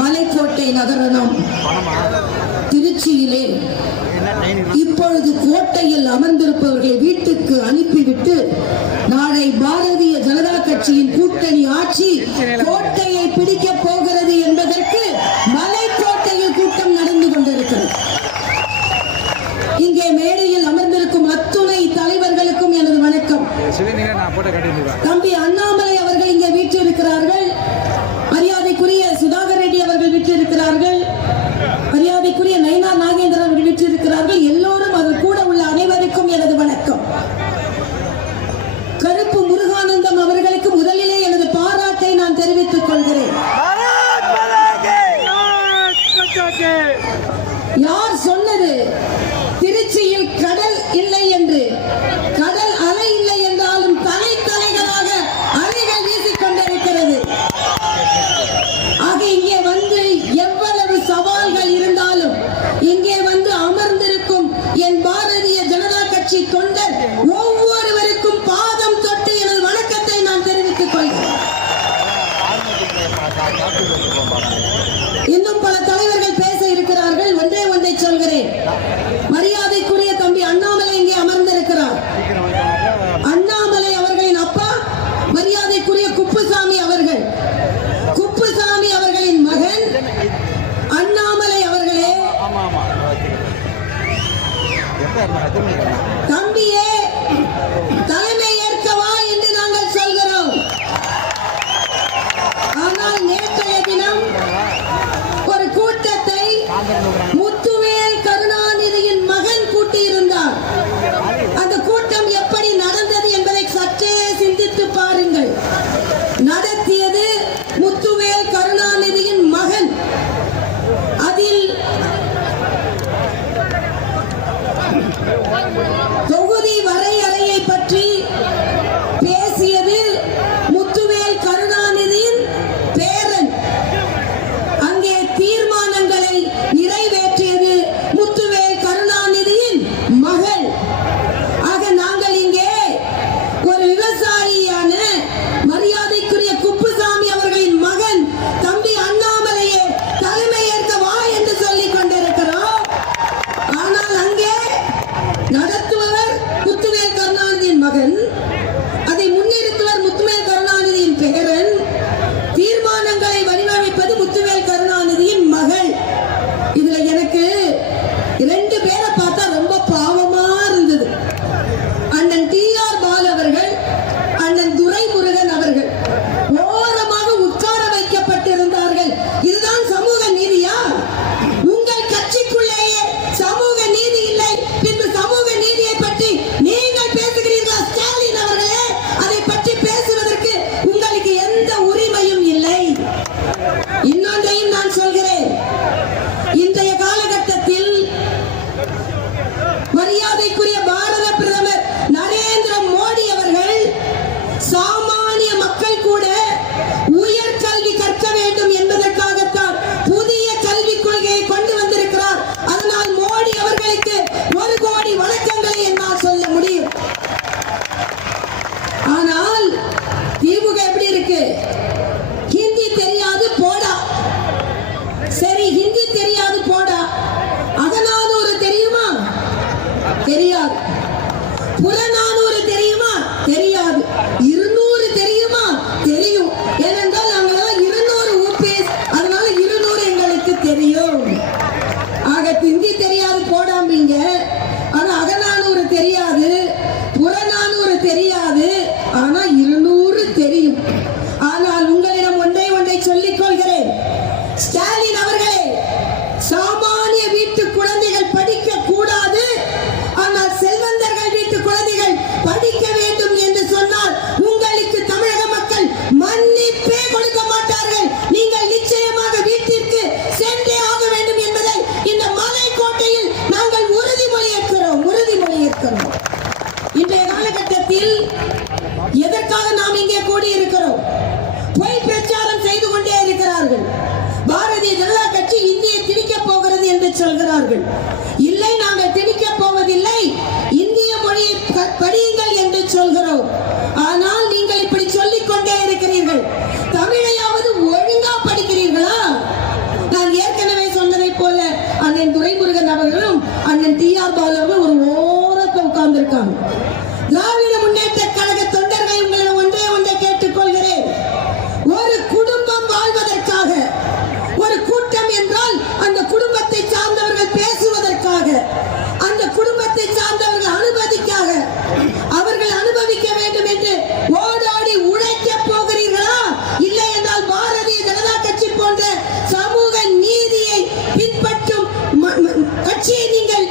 மலைக்கோட்டை நகரம் திருச்சியிலே இப்பொழுது கோட்டையில் அமர்ந்திருப்பவர்களை வீட்டுக்கு அனுப்பிவிட்டு நாளை பாரதிய ஜனதா கட்சியின் கூட்டணி ஆட்சி கோட்டையை பிடிக்க போகிறது என்பதற்கு மலைக்கோட்டையில் கூட்டம் நடந்து கொண்டிருக்கிறது. இங்கே மேடையில் அமர்ந்திருக்கும் அத்துணை தலைவர்களுக்கும் எனது வணக்கம். தம்பி அண்ணாமலை அவர்கள் இங்கே வீற்றிருக்கிறார்கள். மரியாதைக்குரிய சுதாகர் ரெட்டி அவர்கள் வீற்றிருக்கிறார்கள். மரியாதைக்குரிய நைனா நாகேந்திரன் அவர்கள் வீற்றிருக்கிறார்கள். எல்லோரும் அவர் கூட உள்ள அனைவருக்கும் எனது வணக்கம். கருப்பு முருகானந்தம் அவர்களுக்கு முதலிலே எனது பாராட்டை நான் தெரிவித்துக் கொள்கிறேன். யார் சொன்னது திருச்சியில் கடல் இல்லை என்று? கடல் அலை இல்லை என்றாலும் தலைகளாக அலைகள் வீசிக் கொண்டிருக்கிறது. ஆக இங்கே வந்து எவ்வளவு சவால்கள் இருந்தாலும் இங்கே வந்து அமர்ந்திருக்கும் என் பாரதிய ஜனதா கட்சி தொண்டர் ஒவ்வொருவருக்கும் பாதம் தொட்டு எனது வணக்கத்தை நான் தெரிவித்துக் கொள்கிறேன். இன்னும் பல தலைவர்கள் பேச இருக்கிறார்கள். ஒன்றை சொல்கிறேன். மரியாதைக்குரிய தம்பி அண்ணாமலை இங்கே அமர்ந்திருக்கிறார். அண்ணாமலை அவர்களின் அப்பா மரியாதைக்குரிய குப்புசாமி அவர்கள், குப்புசாமி அவர்களின் மகன் அண்ணாமலை அவர்களே, தம்பியே தலைமை ஏற்கவா என்று நாங்கள் சொல்கிறோம். ஆனால் நேற்றைய தினம் ஒரு கூட்டத்தை முத்துவேல் கருணாநிதியின் மகன் கூட்டியிருந்தார். அந்த கூட்டம் எப்படி நடந்தது என்பதை சற்றே சிந்தித்து பாருங்கள். நடத்தியது முத்துவேல் கருணாநிதியின் மகன். அதில் தொகுதி வரையறையை பற்றி பேசியது முத்துவேல் கருணாநிதியின் பேரன். அங்கே தீர்மானங்களை நிறைவேற்றியது முத்துவேல் கருணாநிதியின் மகள். ஆக நாங்கள் இங்கே ஒரு விவசாயியான மரியாதைக்குரிய குப்புசாமி அவர்களின் மகன் தம்பி அண்ணாமலையை தலைமை ஏற்க வா என்று சொல்லிக் கொண்டிருக்கிறோம். ஆனால் அங்கே நடத்துபவர் முத்துவேல் கருணாநிதியின் மகன், அதை முன்னிறுத்துவர் முத்துவேல் கருணாநிதியின் பேரன், தீர்மானங்களை வடிவமைப்பது முத்துவேல் கருணாநிதியின் மகள். இதுல எனக்கு இரண்டு பேரை பார்த்தா ரொம்ப பாவமா இருந்தது. அண்ணன் டி.ஆர். பாலு அவர்கள், அண்ணன் துரைமுருகன் அவர்கள் ஓரமாக உட்கார வைக்கப்பட்டிருந்தார்கள். இதுதான் சமூக நீதியா? உங்கள் கட்சிக்குள்ளேயே சமூக நீதி இல்லை, பின்பு சமூக நீதியை பற்றி நீங்கள் பேசுகிறீர்களா ஸ்டாலின் அவர்களே? அதை பற்றி பேசுவதற்கு உங்களுக்கு எந்த உரிமையும் இல்லை. இன்னொன்றையும் நான் சொல்கிறேன். இன்றைய காலகட்டத்தில் மரியாதைக்குரிய பாரத பிரதமர் நரேந்திர மோடி அவர்கள் சாமானிய மக்கள் கூட உயர்கல்வி கற்க வேண்டும் என்பதற்காகத்தான் புதிய கல்விக் கொள்கையை கொண்டு வந்திருக்கிறார். அதனால் மோடி அவர்களுக்கு 1 கோடி வணக்கங்களை என்னால் சொல்ல முடியும். ஆனால் திமுக எப்படி இருக்கு? ஹிந்தி தெரியாது போடா. சரி, ஹிந்தி தெரியாது போடா. அகநானூறு தெரியுமா? தெரியாது. புறநானூறு தெரியுமா? தெரியாது. 200 தெரியுமா? தெரியும். ஏனென்றால் நாங்களாம் 200 ஊபிஸ், அதனால 200 எங்களுக்கு தெரியும். ஆக ஹிந்தி தெரியாது போடாமீங்க. ஆனா அகநானூறு தெரியாது, புறநானூறு தெரியாது, ஆனா 200 தெரியும். ஆனால் உங்களிடம் ஒன்றை சொல்லிக் கொள்கிறேன். ஸ்டாலின் அவர்களே, சாமானிய வீட்டு குழந்தைகள் படிக்க கூடாது, ஆனால் செல்வந்தர்கள் வீட்டு குழந்தைகள் படிக்க வேண்டும் என்று சொன்னால் உங்களுக்கு தமிழக மக்கள் மன்னிப்பே கொடுக்க மாட்டார்கள். நீங்கள் நிச்சயமாக வீட்டிற்கு சென்றே ஆக வேண்டும் என்பதை இந்த மலைக்கோட்டையில் நாங்கள் உறுதிமொழி ஏற்கிறோம். இன்றைய காலகட்டத்தில் எதற்காக நாம் இங்கே கூடியிருக்கிறோம்? பொய் பிரச்சாரம் செய்து கொண்டே இருக்கிறார்கள். பாரதிய ஜனதா கட்சி இந்தியை திணிக்கப் போகிறது என்று சொல்கிறார்கள். இல்லை, நாங்கள் திணிக்கப் போவதில்லை, இந்திய மொழியை படியுங்கள் என்று சொல்கிறோம். ஆனால் நீங்கள் இப்படி சொல்லிக் கொண்டே இருக்கிறீர்கள். தமிழையாவது ஒழுங்கா படிக்கிறீர்களா? குடும்பத்தை சார்ந்தவர்கள் அனுமதிக்காக அவர்கள் அனுபவிக்க வேண்டும் என்று ஓடோடி உழைக்க போகிறீர்களா? இல்லை என்றால் பாரதிய ஜனதா கட்சி போன்ற சமூக நீதியை பின்பற்றும் கட்சியை நீங்கள்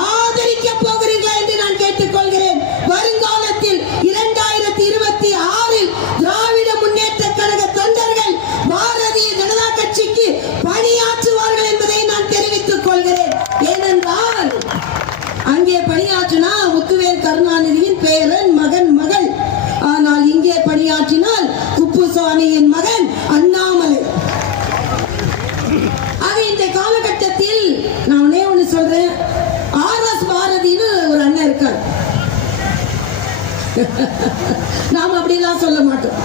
ஆதரிக்க போகிறீர்களா என்று நான் கேட்டுக்கொள்கிறேன். வருங்காலத்தில் 2026 திராவிட முன்னேற்ற கழக தொண்டர்கள் பாரதிய ஜனதா கட்சிக்கு பணியாற்றுவார்கள் என்பதை நான் தெரிவித்துக் கொள்கிறேன். ஏனென்றால் அங்கே பணியாற்றினா முத்துவேல் கருணாநிதியின் பேரன் மகன் மகள், ஆனால் இங்கே பணியாற்றினால் குப்புசாமியின் மகன் அண்ணாமலை. ஆக இந்த காலகட்டத்தில் நான் ஒண்ணு சொல்றேன், RS பாரதின்னு ஒரு அண்ணன் இருக்கார். நாம அப்படிலாம் சொல்ல மாட்டோம்.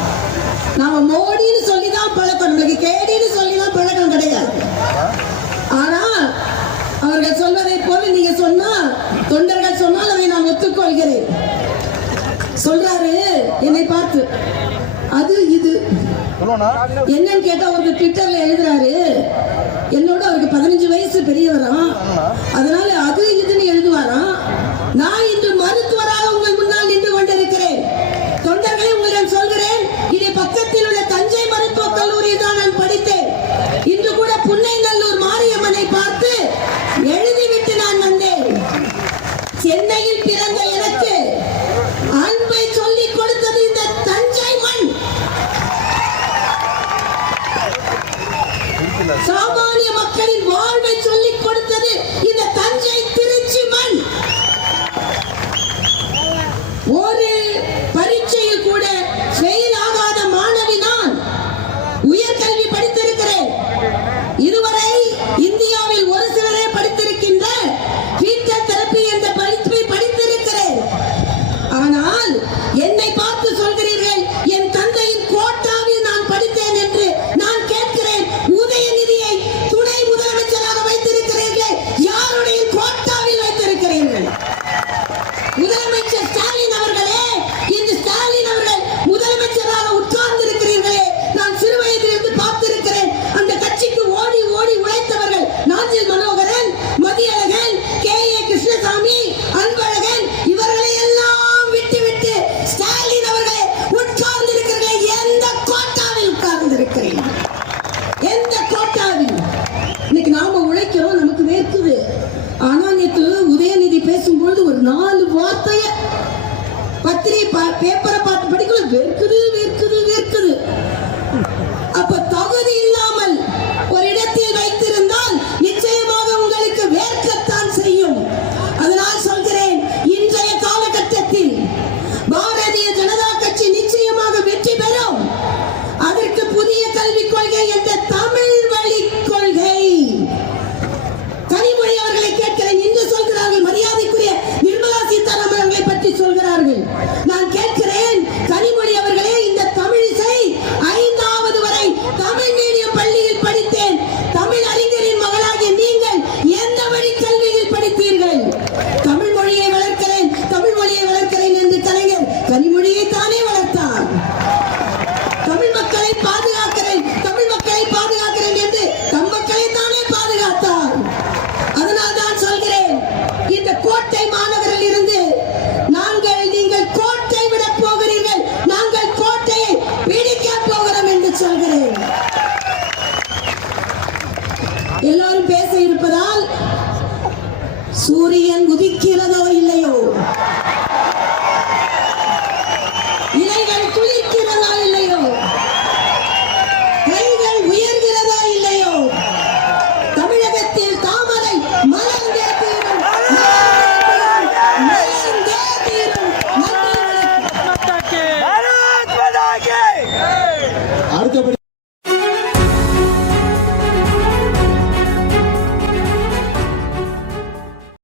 நாம மோடின்னு சொல்லிதான் பழக்கம், நம்மளுக்கு கேடின்னு சொல்லிதான் பழக்கம் கிடையாது. ஆனா அவர்கள் சொல்வதை போல நீங்க சொன்னா, தொண்டர்கள் சொன்னால் அதை நான் ஒத்துக்கொள்கிறேன். சொல்றாரு என்னை பார்த்து, அது இது என்னன்னு கேட்டா அவருக்கு ட்விட்டர்ல எழுதுறாரு, என்னோட அவருக்கு 15 வயசு பெரியவராம், அதனால அது இதுன்னு எழுதுவாராம். நான் இன்று மருத்துவராக உங்கள் முன்னால் நின்று கொண்டிருக்கிறேன். தொண்டர்களை உங்களிடம் சொல்கிறேன், இதை பக்கத்தில் உள்ள தஞ்சை மருத்துவக் கல்லூரியில் தான் நான் படித்தேன். இன்று கூட புன்னைநல்லூர் மாரியம்மனை பார்த்து எழுதிவிட்டு நான் வந்தேன். சென்னையில் பிறந்த எனக்கு அன்பை சொல்லிக் கொடுத்தது இந்த தஞ்சை மண். சாமானிய மக்களின் வாழ்வை சொல்லிக் கொடுத்தது இந்த தஞ்சை திருச்சி மண். ஒரு பரீட்சையில் கூட ஃபெயில் ஆகாத மாணவி நான். உயர்கல்வி படித்திருக்கிறேன். இதுவரை இந்தியாவில் ஒரு சிலரே படித்திருக்கின்ற ஃபீட்டல் தெரப்பி என்ற படிப்பை படித்திருக்கிறேன். ஆனால் என்னை பார்த்து சொல்கிறீர்கள் என் தந்தையின் கோட்டாவில் நான் படித்தேன் என்று. நான் கேட்கிறேன், உதயநிதியை துணை முதலமைச்சராக வைத்திருக்கிறீர்கள், யாருடைய கோட்டாவில் வைத்திருக்கிறீர்கள்? முதலமைச்சர் ஸ்டாலின் அவர்களே, இந்த ஸ்டாலின் அவர்கள் முதலமைச்சராக உட்கார்ந்து இருக்கிறீர்களே, நான் சிறு வயதிலிருந்து பார்த்திருக்கிறேன். அந்த கட்சிக்கு ஓடி ஓடி உழைத்தவர்கள் நாஞ்சில் மனோகரன், மதியழகன், KA கிருஷ்ணசாமி, அன்பழகன், இவர்களை எல்லாம் விட்டு ஸ்டாலின் அவர்களே உட்கார்ந்து இருக்கிறீர்கள். எந்த கோட்டாவில் உட்கார்ந்து இருக்கிறீர்கள்? எந்த கோட்டாவில்? இன்னைக்கு நாம உழைக்கிறோம், நமக்கு வேர்க்குது. ஆனா நேற்று உதயநிதி பேசும்போது ஒரு 4 வார்த்தைய பத்திரிகை பேப்பரை பார்த்து படிக்கல, வேர்க்குது வேர்க்குது வேர்க்குது. அப்ப தகுதி இல்லாமல் ஒரு இடத்தில் வைத்திருந்தால் நிச்சயமாக உங்களுக்கு வேர்க்கத்தான் செய்யும். அதனால் சொல்கிறேன், இன்றைய காலகட்டத்தில் பாரதிய ஜனதா கட்சி நிச்சயமாக வெற்றி பெறும். அதற்கு புதிய கல்விக் கொள்கை என்ற தமிழ் வழி கொள்கை. கனிமொழி அவர்களை கேட்கிறேன், இன்று சொல்கிறார்கள், மரியாதைக்குரிய நிர்மலா சீதாராமன் அவர்களை பற்றி சொல்கிறார்கள். நான் கேட்கிறேன், கனிமொழி அவர்களே, இந்த தமிழிசை 5வது வரை தமிழ் மீடியம் பள்ளியில் படித்தேன். தமிழ் அறிஞரின் மகளாகிய நீங்கள் எந்த வழி கல்வியில் படித்தீர்கள்? தமிழ் மொழியை வளர்க்கிறேன், தமிழ் மொழியை வளர்க்கிறேன் என்று கலைஞர் கனிமொழியை தானே வளர்த்தார். தமிழ் மக்களை பாதுகாக்கிறேன், தமிழ் மக்களை பாதுகாக்கிறேன் என்று தம் மக்களை தானே பாதுகாத்தார். அதனால் தான் சொல்கிறேன், இந்த கோட்டை மாநகரில் இருந்து நீங்கள் கோட்டை விட போகிறீர்கள், நாங்கள் கோட்டையை பிடிக்க போகிறோம் என்று சொல்கிறேன். எல்லாரும் பேச இருப்பதால் சூரியன் உதிக்கிறது